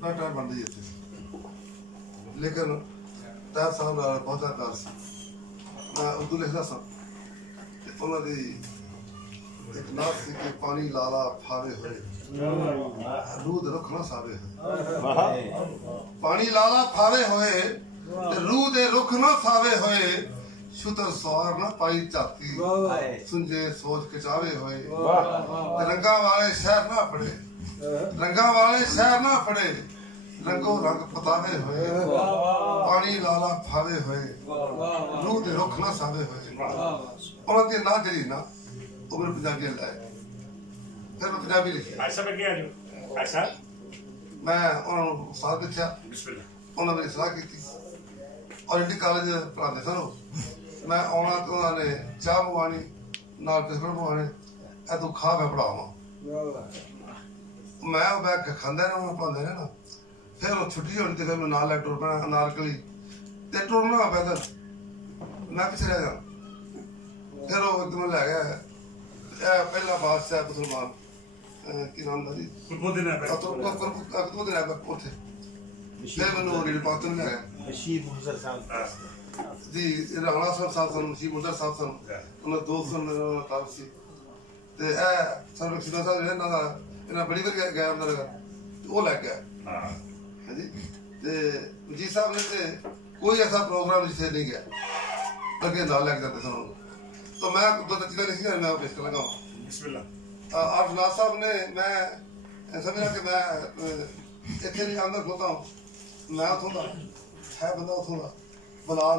Time बन रही थी, लेकिन तैयब साहब बहुत प्यार से मैं उर्दू लिखता सा उन्होंने एक नात सी कि पानी लाला फावे हुए रूह दे रुख ना सावे हुए, पानी लाला फावे हुए रूह दे रुख ना सावे हुए, शुतर सवार ना पाई चाती सुंजे सोच खिचावे हुए, रंगा वाले शहर ना पड़े, रंगा वाले शहर ना पड़े, रंगो रंग पतावे हुए, पानी लाला फावे हुए रूह दे रुख ना सावे हुए। उन्होंने ना जरी ना वो मेरे पंजाबी लाए, फिर मैं पंजाबी लिखी। मैं उन्होंने साल पूछा, उन्होंने मेरी सलाह की और इंडी कॉलेज पढ़ाते सन। मैं आना तो उन्होंने चाह मंगवानी नाल बिस्कुट मंगवाने, ए तू खा मैं पढ़ावा। मैं खांदा ना पढ़ाते ना, फिर छुट्टी होनी तो फिर मैं नाल टुर पैना अनारकली ते टुरना पैदल, मैं पिछे रह गया। फिर वो एकदम लै गया पहला बादशाह मुसलमान की नाम था जी कुतुबुद्दीन ऐबक उथे, फिर मैनू रील पाक ले गया जी राणा साहब सन मशीह मुंडा साहब सन, उन्होंने दोस्त सन ताब सी ते ए सर बख्शीदा साहब इन्हां दा इन्हां बड़ी बार गया उन्हां घर वो लग गया हां जी। ते जी साहब ने ते कोई ऐसा प्रोग्राम जिसे नहीं गया लगे नाल लग जाते सन। तो मैं दो चीज़ें लिखी हैं, मैं पेश कर लगा हूँ। आफनाज साहब ने मैं समझा कि मैं इतने नहीं अंदर खोता हूँ, मैं उतों का है बंदा उतों का बलाल